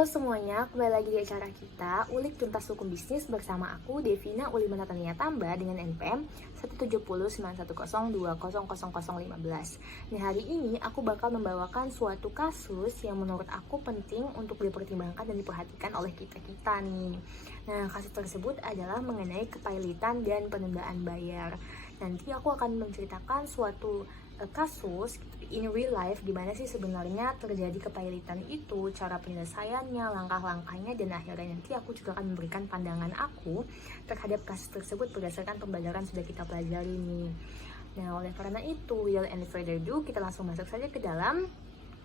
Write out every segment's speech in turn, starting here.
Halo semuanya, kembali lagi di acara kita Ulik Tuntas Hukum Bisnis bersama aku Devina Ulimana Tania Tamba dengan NPM 1709102000015. Nah, hari ini aku bakal membawakan suatu kasus yang menurut aku penting untuk dipertimbangkan dan diperhatikan oleh kita-kita nih. Nah, kasus tersebut adalah mengenai kepailitan dan penundaan bayar. Nanti aku akan menceritakan suatu kasus in real life gimana sih sebenarnya terjadi kepailitan itu, cara penyelesaiannya, langkah-langkahnya, dan akhirnya nanti aku juga akan memberikan pandangan aku terhadap kasus tersebut berdasarkan pembelajaran sudah kita pelajari nih. Nah, oleh karena itu, without any further ado, kita langsung masuk saja ke dalam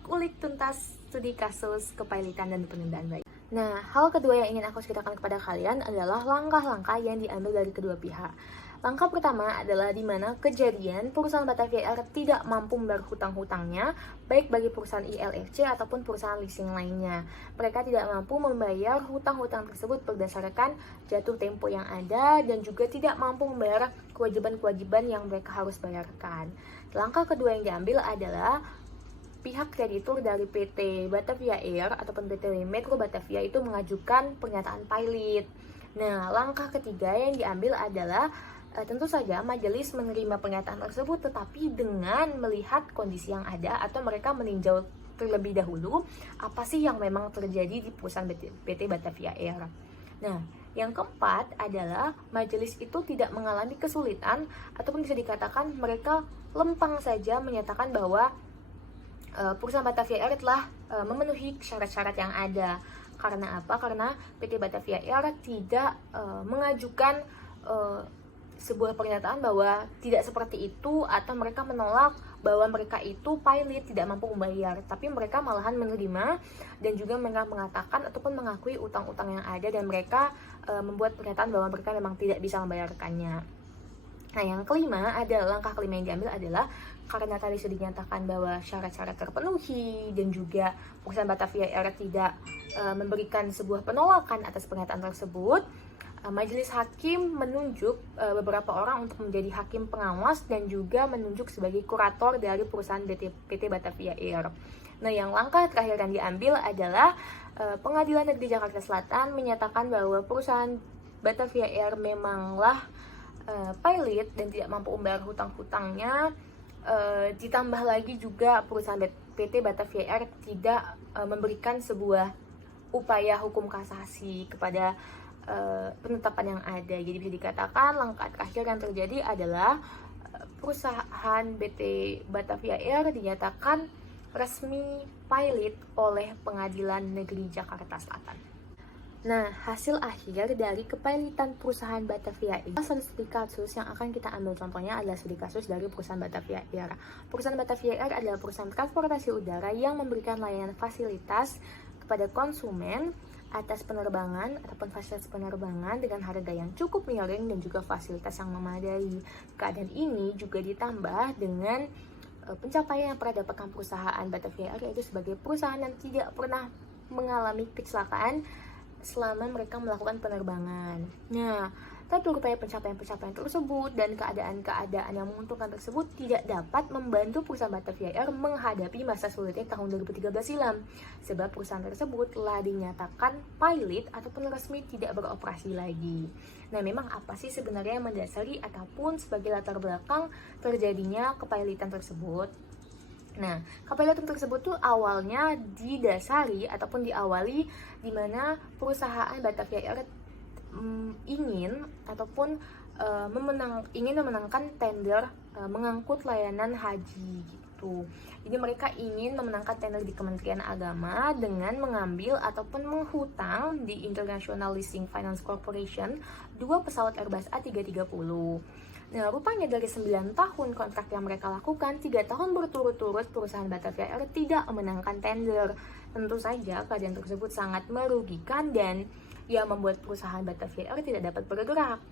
ulik tuntas studi kasus kepailitan dan penundaan bayar. Nah, hal kedua yang ingin aku ceritakan kepada kalian adalah langkah-langkah yang diambil dari kedua pihak. Langkah pertama adalah di mana kejadian perusahaan Batavia Air tidak mampu membayar hutang-hutangnya, baik bagi perusahaan ILFC ataupun perusahaan leasing lainnya. Mereka tidak mampu membayar hutang-hutang tersebut berdasarkan jatuh tempo yang ada dan juga tidak mampu membayar kewajiban-kewajiban yang mereka harus bayarkan. Langkah kedua yang diambil adalah pihak kreditur dari PT Batavia Air ataupun PT Metro Batavia itu mengajukan pernyataan pailit. Nah, langkah ketiga yang diambil adalah tentu saja majelis menerima pernyataan tersebut tetapi dengan melihat kondisi yang ada atau mereka meninjau terlebih dahulu apa sih yang memang terjadi di perusahaan PT Batavia Air. Nah, yang keempat adalah majelis itu tidak mengalami kesulitan ataupun bisa dikatakan mereka lempang saja menyatakan bahwa perusahaan Batavia Air telah memenuhi syarat-syarat yang ada. Karena apa? Karena PT Batavia Air tidak mengajukan sebuah pernyataan bahwa tidak seperti itu atau mereka menolak bahwa mereka itu pailit, tidak mampu membayar, tapi mereka malahan menerima dan juga mereka mengatakan ataupun mengakui utang-utang yang ada dan mereka membuat pernyataan bahwa mereka memang tidak bisa membayarkannya. Nah, yang kelima adalah langkah kelima yang diambil adalah karena tadi sudah dinyatakan bahwa syarat-syarat terpenuhi dan juga perusahaan Batavia Air tidak memberikan sebuah penolakan atas pernyataan tersebut, majelis hakim menunjuk beberapa orang untuk menjadi hakim pengawas dan juga menunjuk sebagai kurator dari perusahaan PT Batavia Air. Nah, yang langkah terakhir yang diambil adalah Pengadilan Negeri Jakarta Selatan menyatakan bahwa perusahaan Batavia Air memanglah pailit dan tidak mampu membayar hutang-hutangnya. Ditambah lagi juga perusahaan PT Batavia Air tidak memberikan sebuah upaya hukum kasasi kepada penetapan yang ada. Jadi bisa dikatakan langkah terakhir yang terjadi adalah perusahaan PT Batavia Air dinyatakan resmi pailit oleh Pengadilan Negeri Jakarta Selatan. Nah, hasil akhir dari kepailitan perusahaan Batavia Air, salah satu kasus yang akan kita ambil contohnya adalah studi kasus dari perusahaan Batavia Air. Perusahaan Batavia Air adalah perusahaan transportasi udara yang memberikan layanan fasilitas kepada konsumen atas penerbangan ataupun fasilitas penerbangan dengan harga yang cukup miring dan juga fasilitas yang memadai. Keadaan ini juga ditambah dengan pencapaian yang pernah dapatkan perusahaan Batavia Air, yaitu sebagai perusahaan yang tidak pernah mengalami kecelakaan selama mereka melakukan penerbangan. Nah, tapi rupanya pencapaian-pencapaian tersebut dan keadaan-keadaan yang menguntungkan tersebut tidak dapat membantu perusahaan Batavia Air menghadapi masa sulitnya tahun 2013 silam. Sebab perusahaan tersebut telah dinyatakan pailit ataupun resmi tidak beroperasi lagi. Nah, memang apa sih sebenarnya yang mendasari ataupun sebagai latar belakang terjadinya kepailitan tersebut? Nah, kepailitan tersebut tuh awalnya didasari ataupun diawali di mana perusahaan Batavia Air ingin ataupun ingin memenangkan tender mengangkut layanan haji gitu. Jadi mereka ingin memenangkan tender di Kementerian Agama dengan mengambil ataupun menghutang di International Leasing Finance Corporation 2 pesawat Airbus A330. Nah, rupanya dari 9 tahun kontrak yang mereka lakukan, 3 tahun berturut-turut perusahaan Batavia Air tidak memenangkan tender. Tentu saja keadaan tersebut sangat merugikan dan membuat perusahaan Batavia Air tidak dapat bergerak.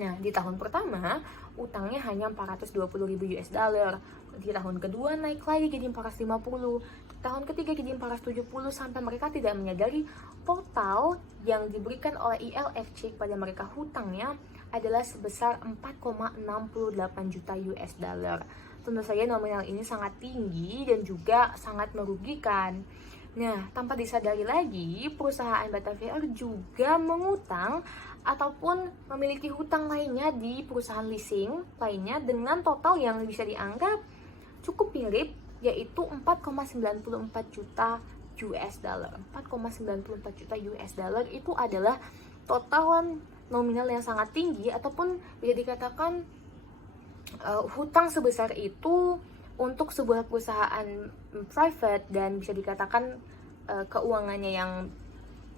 Nah, di tahun pertama, utangnya hanya 420.000 US dollar. Di tahun kedua naik lagi jadi 450. Di tahun ketiga jadi 470 sampai mereka tidak menyadari total yang diberikan oleh ILFC kepada mereka hutangnya adalah sebesar 4,68 juta US dollar. Tentu saja nominal ini sangat tinggi dan juga sangat merugikan. Nah, tanpa disadari lagi, perusahaan Batavia Air juga mengutang ataupun memiliki hutang lainnya di perusahaan leasing lainnya dengan total yang bisa dianggap cukup mirip, yaitu 4,94 juta US dollar. 4,94 juta US dollar itu adalah totalan nominal yang sangat tinggi, ataupun bisa dikatakan hutang sebesar itu untuk sebuah perusahaan private, dan bisa dikatakan keuangannya yang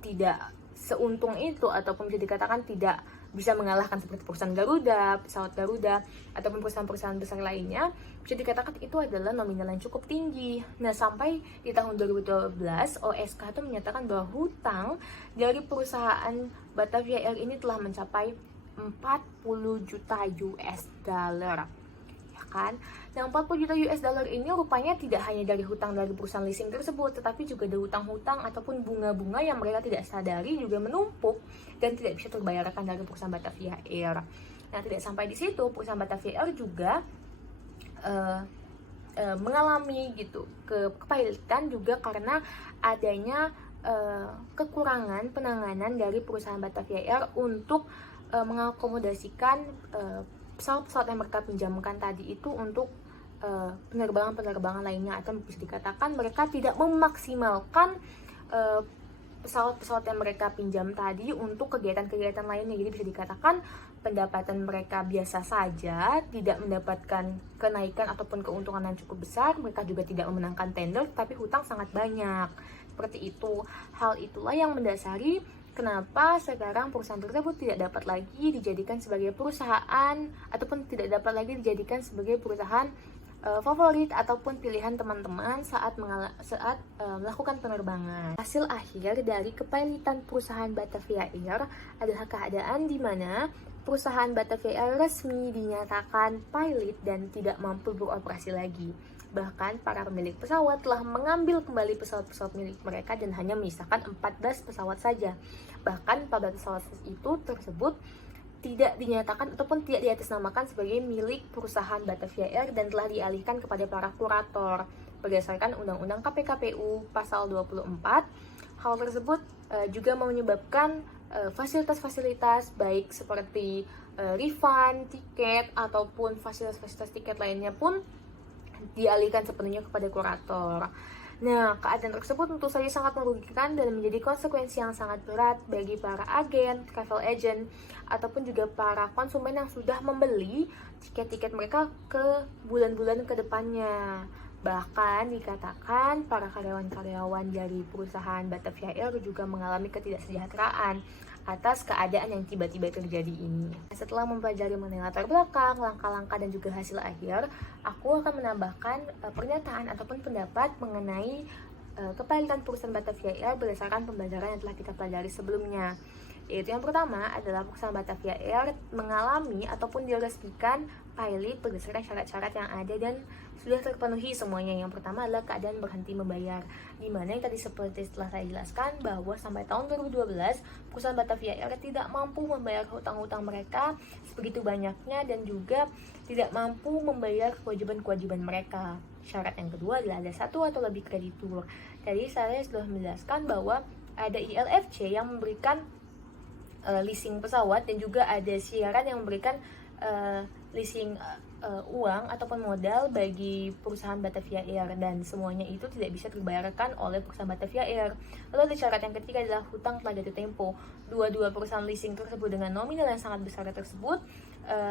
tidak seuntung itu, ataupun bisa dikatakan tidak bisa mengalahkan seperti perusahaan Garuda, pesawat Garuda, ataupun perusahaan-perusahaan besar lainnya, bisa dikatakan itu adalah nominal yang cukup tinggi. Nah, sampai di tahun 2012, OSK itu menyatakan bahwa hutang dari perusahaan Batavia Air ini telah mencapai 40 juta US dollar. Kan? Nah, 40 juta US dollar ini rupanya tidak hanya dari hutang dari perusahaan leasing tersebut, tetapi juga ada hutang-hutang ataupun bunga-bunga yang mereka tidak sadari juga menumpuk dan tidak bisa terbayarkan dari perusahaan Batavia Air. Nah, tidak sampai di situ, perusahaan Batavia Air juga mengalami gitu kepailitan juga karena adanya kekurangan penanganan dari perusahaan Batavia Air untuk mengakomodasikan pesawat-pesawat yang mereka pinjamkan tadi itu untuk penerbangan-penerbangan lainnya, atau bisa dikatakan mereka tidak memaksimalkan pesawat-pesawat yang mereka pinjam tadi untuk kegiatan-kegiatan lainnya. Jadi bisa dikatakan pendapatan mereka biasa saja, tidak mendapatkan kenaikan ataupun keuntungan yang cukup besar. Mereka juga tidak memenangkan tender, tapi hutang sangat banyak. Seperti itu. Hal itulah yang mendasari kenapa sekarang perusahaan tersebut tidak dapat lagi dijadikan sebagai perusahaan, ataupun tidak dapat lagi dijadikan sebagai perusahaan favorit ataupun pilihan teman-teman saat melakukan penerbangan. Hasil akhir dari kepailitan perusahaan Batavia Air adalah keadaan di mana perusahaan Batavia Air resmi dinyatakan pilot dan tidak mampu beroperasi lagi. Bahkan para pemilik pesawat telah mengambil kembali pesawat-pesawat milik mereka dan hanya menyisakan 14 pesawat saja. Bahkan 14 pesawat itu tersebut tidak dinyatakan ataupun tidak diatasnamakan sebagai milik perusahaan Batavia Air dan telah dialihkan kepada para kurator berdasarkan Undang-Undang KPKPU pasal 24. Hal tersebut juga menyebabkan fasilitas-fasilitas baik seperti refund tiket ataupun fasilitas-fasilitas tiket lainnya pun dialihkan sepenuhnya kepada kurator. Nah, keadaan tersebut tentu saja sangat merugikan dan menjadi konsekuensi yang sangat berat bagi para agen, travel agent, ataupun juga para konsumen yang sudah membeli tiket-tiket mereka ke bulan-bulan ke depannya. Bahkan dikatakan para karyawan-karyawan dari perusahaan Batavia Air juga mengalami ketidaksejahteraan atas keadaan yang tiba-tiba terjadi ini. Setelah mempelajari mengenai latar belakang, langkah-langkah, dan juga hasil akhir, aku akan menambahkan pernyataan ataupun pendapat mengenai kepailitan perusahaan Batavia Air berdasarkan pembelajaran yang telah kita pelajari sebelumnya. Yaitu yang pertama adalah perusahaan Batavia Air mengalami ataupun diresmikan pilot berdasarkan syarat-syarat yang ada dan sudah terpenuhi semuanya. Yang pertama adalah keadaan berhenti membayar, dimana yang tadi seperti setelah saya jelaskan bahwa sampai tahun 2012 perusahaan Batavia Air tidak mampu membayar hutang-hutang mereka sebegitu banyaknya dan juga tidak mampu membayar kewajiban-kewajiban mereka. Syarat yang kedua adalah ada satu atau lebih kreditur. Tadi saya sudah menjelaskan bahwa ada ILFC yang memberikan leasing pesawat dan juga ada siaran yang memberikan leasing uang ataupun modal bagi perusahaan Batavia Air, dan semuanya itu tidak bisa terbayarkan oleh perusahaan Batavia Air. Lalu ada syarat yang ketiga adalah hutang telah jatuh tempo. Dua perusahaan leasing tersebut dengan nominal yang sangat besar tersebut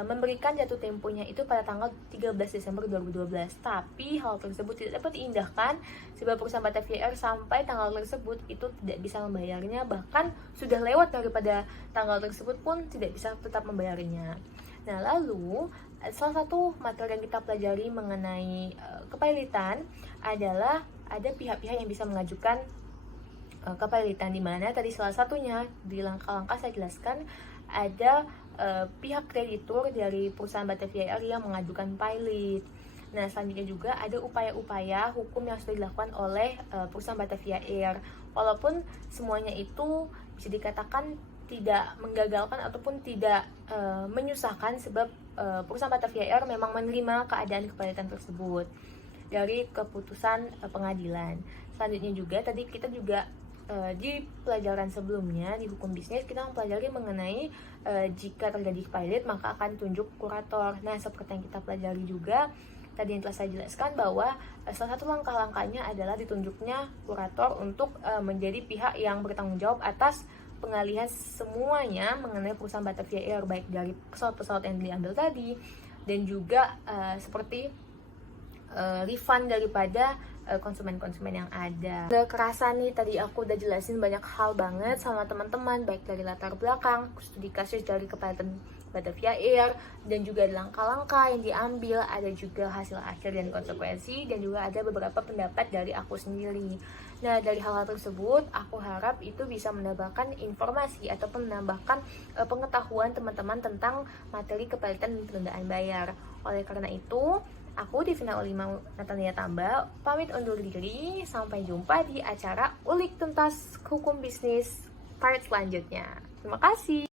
memberikan jatuh temponya itu pada tanggal 13 Desember 2012. Tapi hal tersebut tidak dapat diindahkan sebab perusahaan Batavia Air sampai tanggal tersebut itu tidak bisa membayarnya, bahkan sudah lewat daripada tanggal tersebut pun tidak bisa tetap membayarnya. Nah, lalu salah satu materi yang kita pelajari mengenai kepailitan adalah ada pihak-pihak yang bisa mengajukan kepailitan, di mana tadi salah satunya di langkah-langkah saya jelaskan ada pihak kreditur dari perusahaan Batavia Air yang mengajukan pilot. Nah, selanjutnya juga ada upaya-upaya hukum yang sudah dilakukan oleh perusahaan Batavia Air. Walaupun semuanya itu bisa dikatakan tidak menggagalkan ataupun tidak menyusahkan sebab perusahaan Batavia Air memang menerima keadaan kepailitan tersebut. dari keputusan pengadilan. Selanjutnya juga tadi kita juga di pelajaran sebelumnya di hukum bisnis kita mempelajari mengenai jika terjadi pilot maka akan tunjuk kurator. Nah, seperti yang kita pelajari juga tadi yang telah saya jelaskan bahwa salah satu langkah-langkahnya adalah ditunjuknya kurator untuk menjadi pihak yang bertanggung jawab atas pengalihan semuanya mengenai perusahaan Batavia Air, baik dari pesawat-pesawat yang diambil tadi dan juga seperti refund daripada konsumen-konsumen yang ada. Udah kerasa nih, tadi aku udah jelasin banyak hal banget sama teman-teman, baik dari latar belakang, studi kasus dari kepilotan Batavia Air, dan juga ada langkah-langkah yang diambil, ada juga hasil akhir dan konsekuensi, dan juga ada beberapa pendapat dari aku sendiri. Nah, dari hal-hal tersebut, aku harap itu bisa menambahkan informasi ataupun menambahkan pengetahuan teman-teman tentang materi kepilotan dan penundaan bayar. Oleh karena itu, aku Divina Olima Natania Tamba pamit undur diri. Sampai jumpa di acara Ulik Tuntas Hukum Bisnis part selanjutnya. Terima kasih.